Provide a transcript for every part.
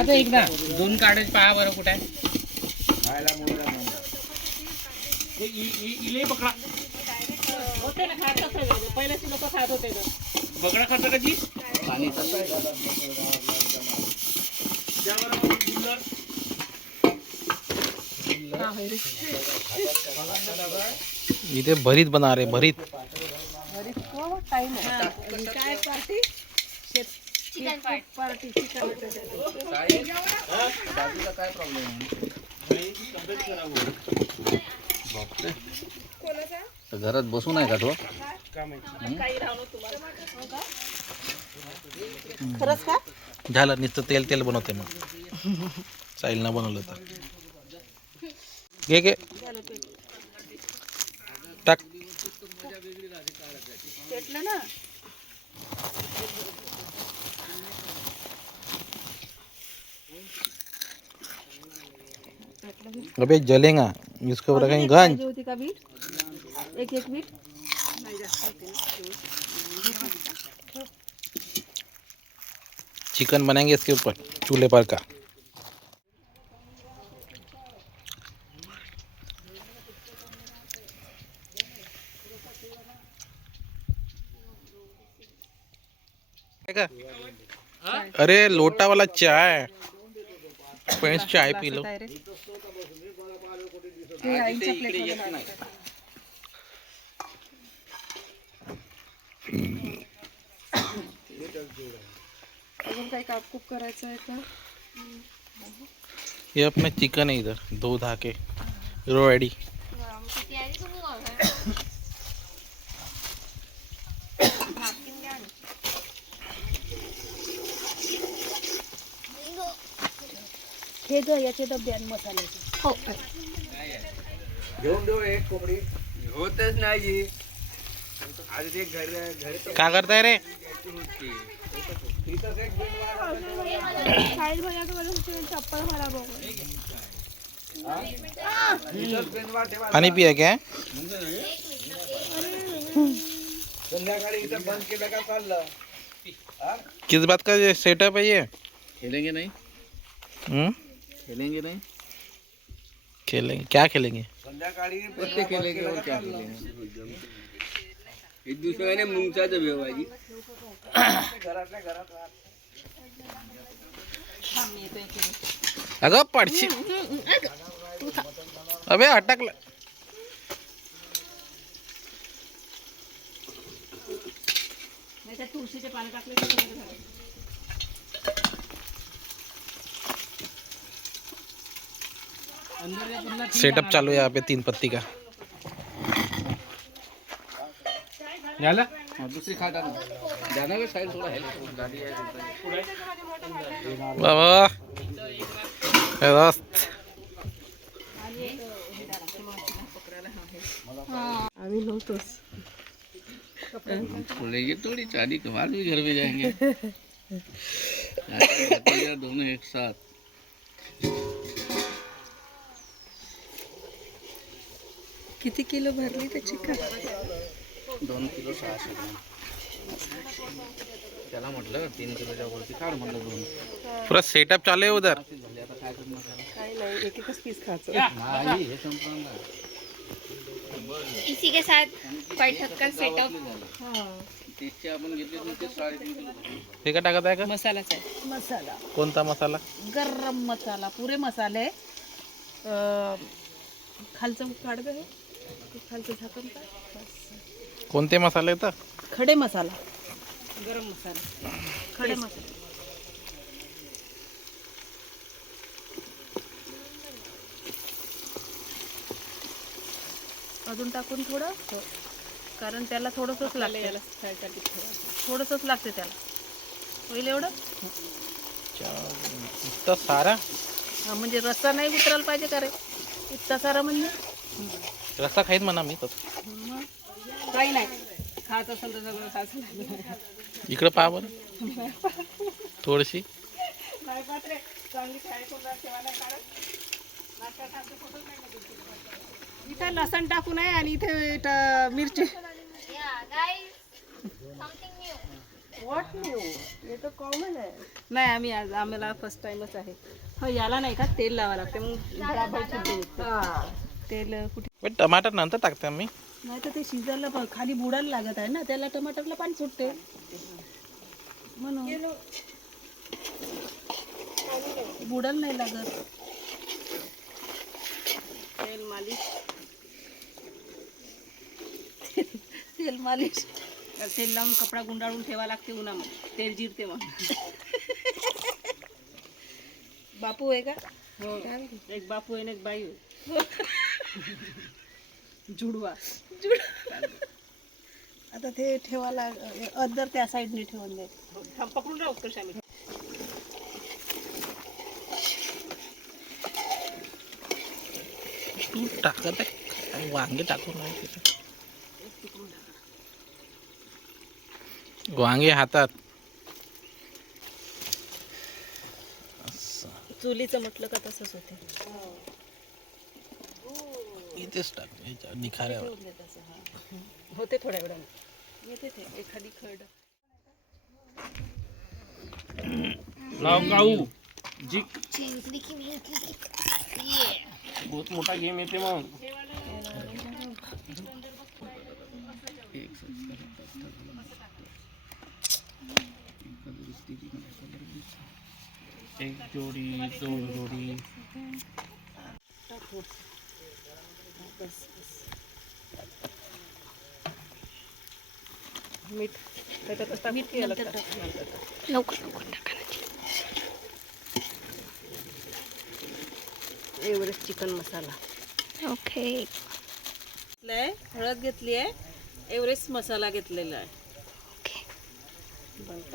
आता एक ना दोन काढायचे पहा बरं कुठे आहे. इले पकडा होते ना खात पहिल्याची लोक खात होते ना बगडा खाता का जी पाणी इथे भरीत बना रहे भरीत टाइम है काय पार्टी चिकन पार्टी चिकन बाजूला काय प्रॉब्लेम आहे घरात बसून आहे का तो खरंच का झालं नुसतं तेल तेल बनवते मग साहिलनं बनवलं तर घे घे टाक पेटलं ना अबे जलेगा इसके ऊपर कहीं गंज होती का बीट एक एक बीट चिकन बनाएंगे इसके ऊपर चूल्हे पर का अरे लोटा वाला चाय फ्रेंड्स चाय पी लो आईच्या प्लेटमध्ये अजून काही कापकूप करायचं आहे का ये अपने चिकन है इधर दो धाके रेडी हे जो याचे डबे आणि मसाल्याचे हो घेऊन देऊ एक कोंबडी होतच नाही आज ते घर क्या करता है रे चप्पल मला बघू पानी पिया क्या संध्याकाळी इथं बंद केलं का चाललं किस बात का सेटअप है ये खेलेंगे नहीं हम्म खेलेंगे नहीं खेलेंगे क्या खेलेंगे संध्याकाळी बच्चे खेलेंगे और क्या खेलेंगे एक दुसऱ्याने मुंगचा व्यवहारी घरातल्या घरात अगं पडशी अबे अटकला तुळशीचे पाणी टाकले सेटअप चालू है यहाँ पे 3 पत्ती का झाला दुसरी खाता जाना का साइड थोड़ा है गाड़ी है बाबा दोस्त आम्ही नव्हतोच बोलेंगे थोड़ी चाली कमाल भी घर में जाएंगे दोनों एक साथ किती किलो भरली ते चिकन 2 किलो 600 ग्राम त्याला म्हटलं 3 किलोच्या वरती काढ म्हणलं 2 पूरा सेटअप चालू है उधर झाले आता काय करणार काही नाही एक एकच पीस खायचं नाही हे संपणार इसी के साथ बैठक का सेटअप त्याचे आपण घेतले होते 3.5 किलो हे का टाकत आहे का मसालाच आहे मसाला कोणता मसाला गरम मसाला पुरे मसाले खालचं काढ गं हे खालचं झाकण काढ बस कोणते मसाले तर खडे मसाला गरम मसाला खडे मसाला अजून टाकून थोडं कारण त्याला थोडंसंच लागते थोडंसंच लागते त्याला पहिले एवढं इतना सारा हा म्हणजे रस्सा नाही उतरायला पाहिजे का रे इतका सारा म्हणजे रस्सा खाईत म्हणा मी तर काही नाही खायचं असेल तर सगळं खायचं इकडं पहा बरं थोडीशी इथे लसण टाकू नये आणि इथे मिरची Yeah, guys, something new. नाही आम्ही आज आम्हाला फर्स्ट टाइमच आहे. हो याला नाही का तेल लावा लागते मग बराबर शिजते निघते. तेल कुठे पण टमाटर नंतर टाकते आम्ही. नाही तर ते शिजायला खाली बुडायला लागत आहे ना त्याला टमाटरला पाणी सुटते म्हणून बुडायला नाही लागत. तेल मालिश तेल मालिश तेल लावून कपडा गुंडाळून ठेवा लागते उन्हामध्ये तेल जिरते मग. बापू आहे का? हो एक बापू आहे एक बाई आहे. जुडवा आता ते ठेवायला अदर त्या साईडने ठेवून दे. पकडून राहू कशा मी तू टाकत आहे वांगे टाकून नाही तिथे. वांगे हातात चुलीचं म्हटलं का तसंच होते. इथेच टाक याच्या निखाऱ्यावर. होते थोड्या वेळाने येते ते एखादी खरड. गाऊ जी बहुत मोठा गेम येते मग. एक जोडी दोन जोडी मीठ त्याच्यात मीठ नंतर एवढंच चिकन मसाला ओके. हळद घेतली आहे. एव्हरेस्ट मसाला घेतलेला आहे.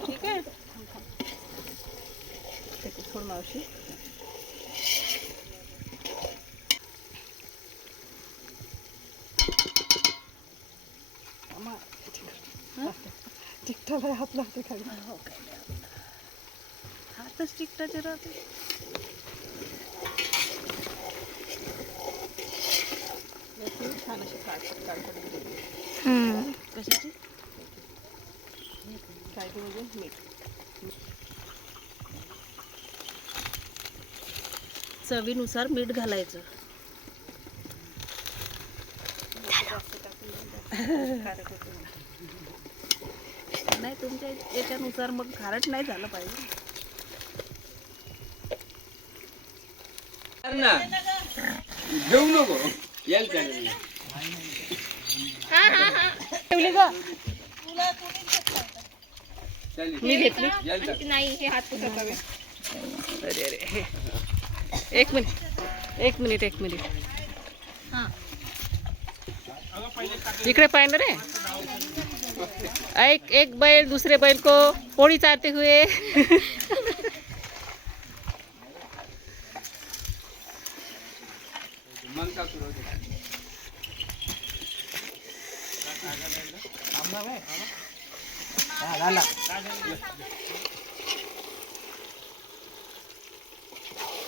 ठीक आहे थोडं मावशी. तिकटाला हात लागते खाली. हातच तिकटाचे राहते. छान अशी काळपट दिली. कशाची काय ते म्हणजे मीठ. चवीनुसार मीठ घालायचं. नाही तुमच्या याच्यानुसार मग खारट नाही झालं पाहिजे ना. घेऊ नको याल चालेल. ठेवली का मी घेतली नाही हे हात पुसत हवे. अरे अरे एक मिनिट हां इकडे पाहिजे रे. एक बैल दूसरे बैल को पोड़ी चाहते हुए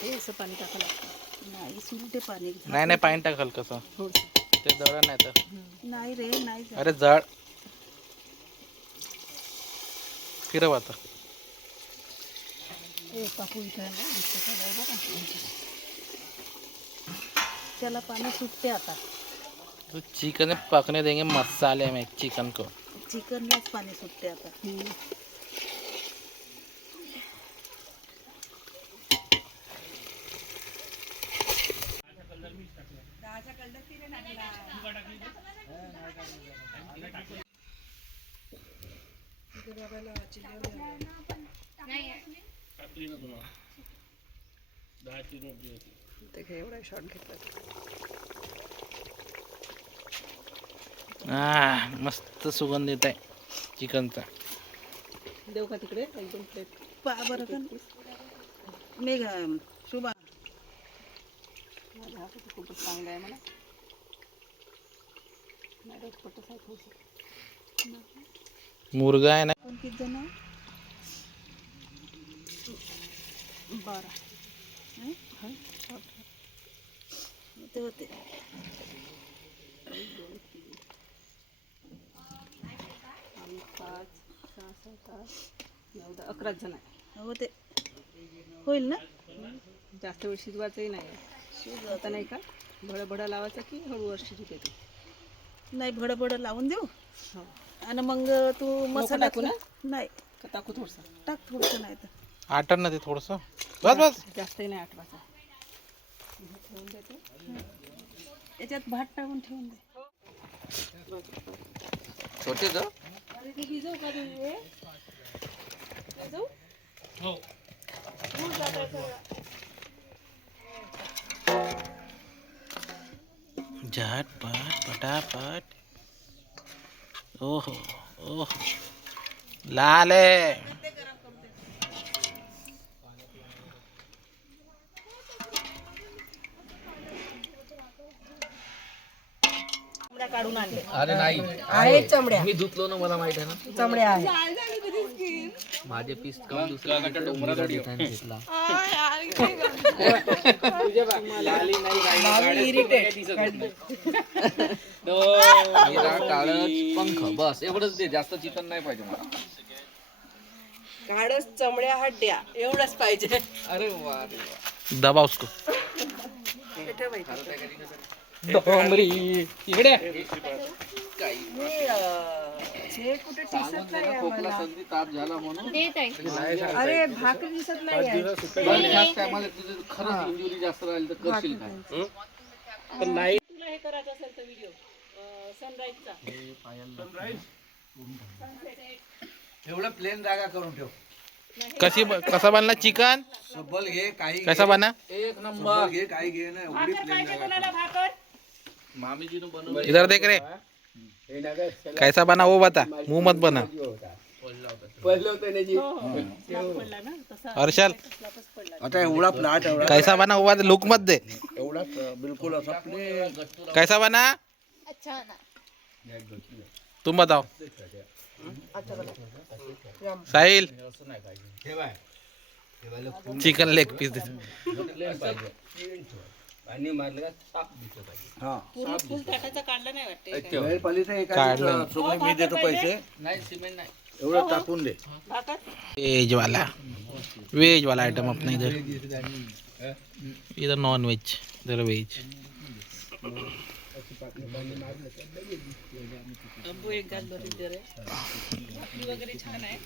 हे असं पाणी टाकायला लागतं. नाही सुरू पाणी नाही पाणी टाक हलकंसं. ते जळ नाही तर. नाही रे नाही. अरे जळ फिरव आता. काकू इथं त्याला पाणी सुटते आता. तो चिकन पकने देंगे मसाले में चिकन को. चिकनलाच पाणी सुटते आता. एवढा शॉट घेतला. मस्त सुगंध येत आहे चिकनचा. देऊ का तिकडे एकदम प्लेट बरं मेघ शुभा. माझ्या हातात खूपच चांगलं आहे. मला मुर्गा आहे ना. किती जण 12 ते होते. आम्ही 5 11 जण आहे. हो ते होईल ना. जास्त वेळ शिजवायचंही नाही. शिजवता नाही का भडभड लावायचं की हळूहळू शिजू देते. नाही भडभड लावून देऊ हो. आणि मग तू मसाला टाकू ना? नाही का टाकू थोडंसं? टाक थोडंसं नाही तर आटण ना ते थोडस. बस बस. जास्तही नाही आठवायचं. ठेवून देते. याच्यात भात टाकून ठेवून दे. छोटे तर झटपट पटापट. ओहो ओहो लाल आहे. काढून आणले अरे नाही आहे चमड्या. मी धुतलो ना, मला माहित आहे ना. चमड्या आहे. माझे पीस काऊन दुसऱ्या घेतला. पंख बस एवढंच दे, जास्त चिकन नाही पाहिजे मला. काढच चमड्या हड्ड्या एवढंच पाहिजे. अरे वा रे वा. दबा उसको. खोकला सर्दी ताप झाला म्हणून देत आहे. अरे भाकरी दिसत नाही आहे. ह्याच टायमाला तुझं खरंच इंजुरी जास्त राहील तर करशील काय? तुला हे करायचं असेल तर व्हिडिओ सनराईजचा. एवढं प्लेन जागा करून ठेव. कसा बनला चिकन? सबल घे, काही कैसा बना? एक नंबर घे, काही घे ना. एवढी प्लेन जागा भाकर मामीजी ने बनवलं. इधर देख रे. कैसा बना वो बता, मुंह मत बना. पहिलं होतं ना जी. हर्षल आता एवढा प्लॉट एवढा कैसा बना वो बता, लुक मत दे. एवढा बिलकुल असा प्लेन. कैसा बना अच्छा ना. तुम बताओ. साहिल चिकन लेग पीस दे. पाणी मारलं का साप दिसत आहे. फुल टाकायचं काढलं नाही वाटते. काढलं. मी देतो पैसे. नाही सिमेंट नाही. एवढं टाकून दे. वेज वाला आइटम अपना इधर. इधर नॉन वेज, इधर वेज. एक गाल वगैरे छान आहे.